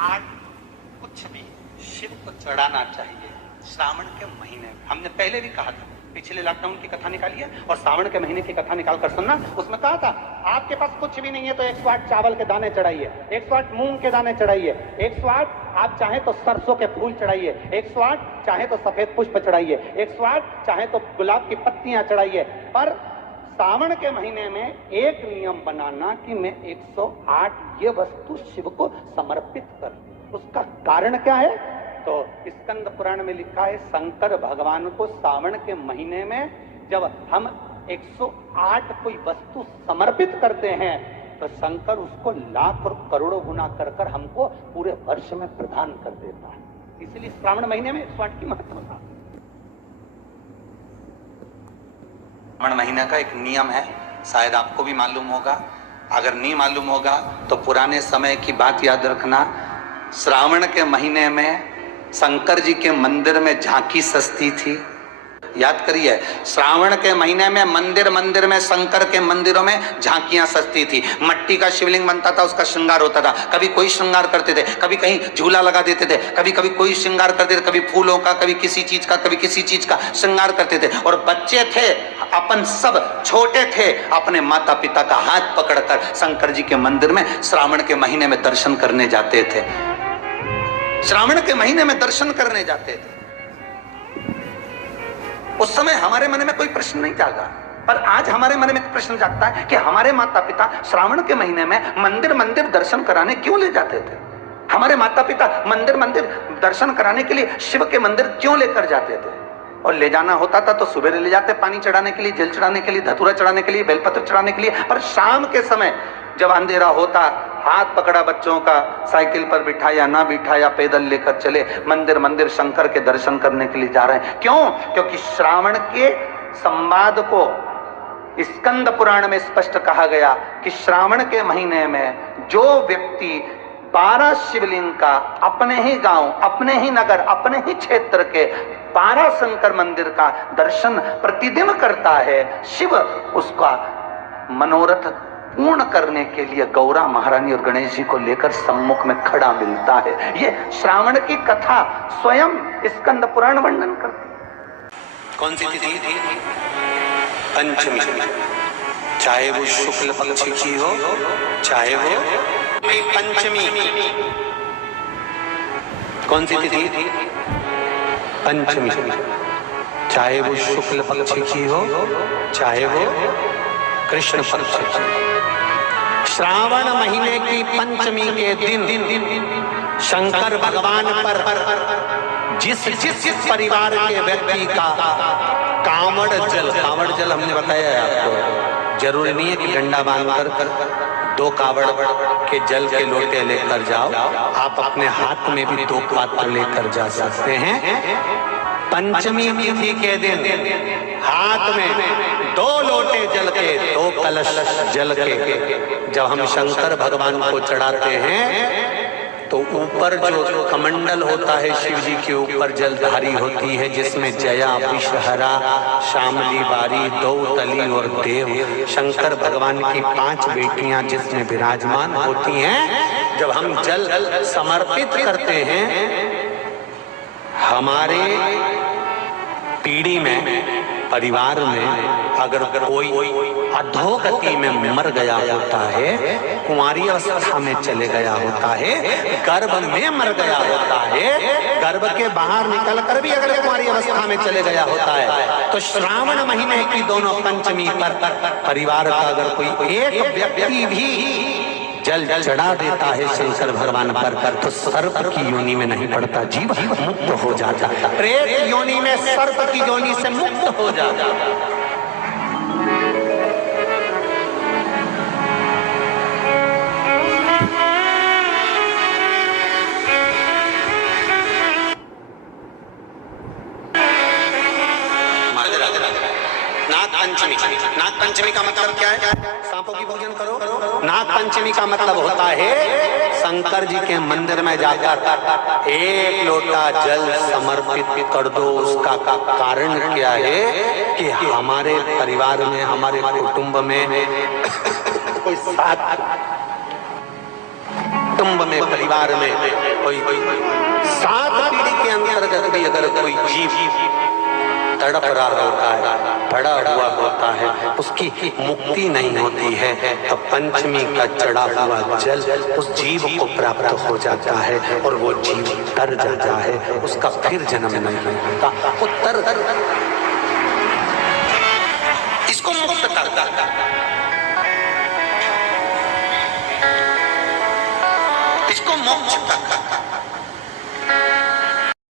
आज कुछ भी शिव को चढ़ाना चाहिए श्रावण के महीने में। हमने पहले भी कहा था, पिछले लॉकडाउन की कथा निकाली है और श्रावण के महीने की कथा निकाल कर सुनना। उसमें कहा था आपके पास कुछ भी नहीं है तो 108 चावल के दाने चढ़ाइए, 108 मूंग के दाने चढ़ाइए, 108 आप चाहे तो सरसों के फूल चढ़ाइए, 108 चाहे तो सफेद पुष्प चढ़ाइए, 108 चाहे तो गुलाब की पत्तियां चढ़ाइए। पर सावन के महीने में एक नियम बनाना कि मैं 108 ये वस्तु शिव को समर्पित कर। उसका कारण क्या है? तो स्कंद पुराण में लिखा है शंकर भगवान को सावन के महीने में जब हम 108 कोई वस्तु समर्पित करते हैं तो शंकर उसको लाख और करोड़ों गुना कर हमको पूरे वर्ष में प्रदान कर देता है। इसलिए श्रावण महीने में 108 की महत्वता। श्रावण महीने का एक नियम है, शायद आपको भी मालूम होगा, अगर नहीं मालूम होगा तो पुराने समय की बात याद रखना। श्रावण के महीने में शंकर जी के मंदिर में झांकी सस्ती थी, याद करिए। श्रावण के महीने में मंदिर में शंकर के मंदिरों में झांकियां सस्ती थी। मट्टी का शिवलिंग बनता था, उसका श्रृंगार होता था। कभी कोई श्रृंगार करते थे, कभी कहीं झूला लगा देते थे, कभी कभी कोई श्रृंगार करते थे, कभी फूलों का, कभी किसी चीज का, कभी किसी चीज का श्रृंगार करते थे। और बच्चे थे अपन, सब छोटे थे, अपने माता पिता का हाथ पकड़कर शंकर जी के मंदिर में श्रावण के महीने में दर्शन करने जाते थे। श्रावण के महीने में दर्शन करने जाते थे। उस समय हमारे मन में कोई प्रश्न नहीं जागा, पर आज हमारे मन में प्रश्न जागता है कि हमारे माता पिता श्रावण के महीने में मंदिर दर्शन कराने क्यों ले जाते थे? हमारे माता पिता मंदिर दर्शन कराने के लिए शिव के मंदिर क्यों लेकर जाते थे? और ले जाना होता था तो सुबह ले जाते, पानी चढ़ाने के लिए, जल चढ़ाने के लिए, धतूरा चढ़ाने के लिए, बेलपत्र चढ़ाने के लिए। पर शाम के समय जब अंधेरा होता, हाथ पकड़ा बच्चों का, साइकिल पर बिठाया ना बिठाया, पैदल लेकर चले मंदिर शंकर के दर्शन करने के लिए जा रहे हैं। क्यों? क्योंकि श्रावण के संवाद को स्कंद पुराण में स्पष्ट कहा गया कि श्रावण के महीने में जो व्यक्ति 12 शिवलिंग का अपने ही गांव, अपने ही नगर, अपने ही क्षेत्र के 12 शंकर मंदिर का दर्शन प्रतिदिन करता है, शिव उसका मनोरथ पूर्ण करने के लिए गौरा महारानी और गणेश जी को लेकर सम्मुख में खड़ा मिलता है। ये श्रावण की कथा स्वयं स्कंद पुराण वर्णन करती है। कौन सी तिथि थी? पंचमी। चाहे वो शुक्ल पक्ष की हो, चाहे वो पंचमी। कौन सी तिथि थी? पंचमी। चाहे वो शुक्ल पक्ष की हो, चाहे वो कृष्ण पक्ष की। श्रावण महीने की पंचमी के दिन शंकर भगवान पर जिस परिवार के व्यक्ति का कांवड़ जल हमने बताया है आपको, जरूरी नहीं है कि डंडा बांधकर 2 कावड़ के जल के लोटे लेकर जाओ, आप अपने हाथ में भी 2 पात्र लेकर जा सकते हैं। पंचमी तिथि के दिन हाथ में 2 लोटे जल के, 2 कलश जल के जब हम शंकर भगवान को चढ़ाते हैं तो ऊपर जो कमंडल होता है शिव जी के ऊपर जलधारी होती है, जिसमें जया, विषहरा, शामली, बारी, दौतली और देव, शंकर भगवान की 5 बेटियां जिसमें विराजमान होती हैं। जब हम जल समर्पित करते हैं, हमारे पीढ़ी में, परिवार में अगर कोई अधोगति में मर गया होता है, कुंवारी अवस्था में चले गया होता है, गर्भ में मर गया होता है, गर्भ के बाहर निकल कर भी अगर कुंवारी अवस्था में चले गया होता है, तो श्रावण महीने की दोनों पंचमी पर परिवार का अगर कोई एक व्यक्ति भी जल चढ़ा देता है शंकर भगवान पर, तो सर्प की योनि में नहीं पड़ता, जीव मुक्त हो जाता, प्रेत योनि में सर्प की योनि से मुक्त हो जाता। नाग पंचमी का मतलब क्या है? सांपों की पूजन करो। नाग पंचमी का मतलब होता है शंकर जी के मंदिर में जाकर 1 लोटा जल समर्पित कर दो। उसका कारण क्या है कि हमारे परिवार में, हमारे कुटुंब में कोई 7 कुटुंब में, परिवार में कोई 7 पीढ़ी के अंतर्गत भी अगर कोई जीव तड़प रहा होता है, पड़ा हुआ होता है, उसकी मुक्ति नहीं होती है, तो पंचमी का चढ़ा हुआ जल उस जीव को प्राप्त हो जाता है और वो जीव तर जाता है, उसका फिर जन्म नहीं होता, वो तर इसको मुक्त करता है। इसको मोक्ष तक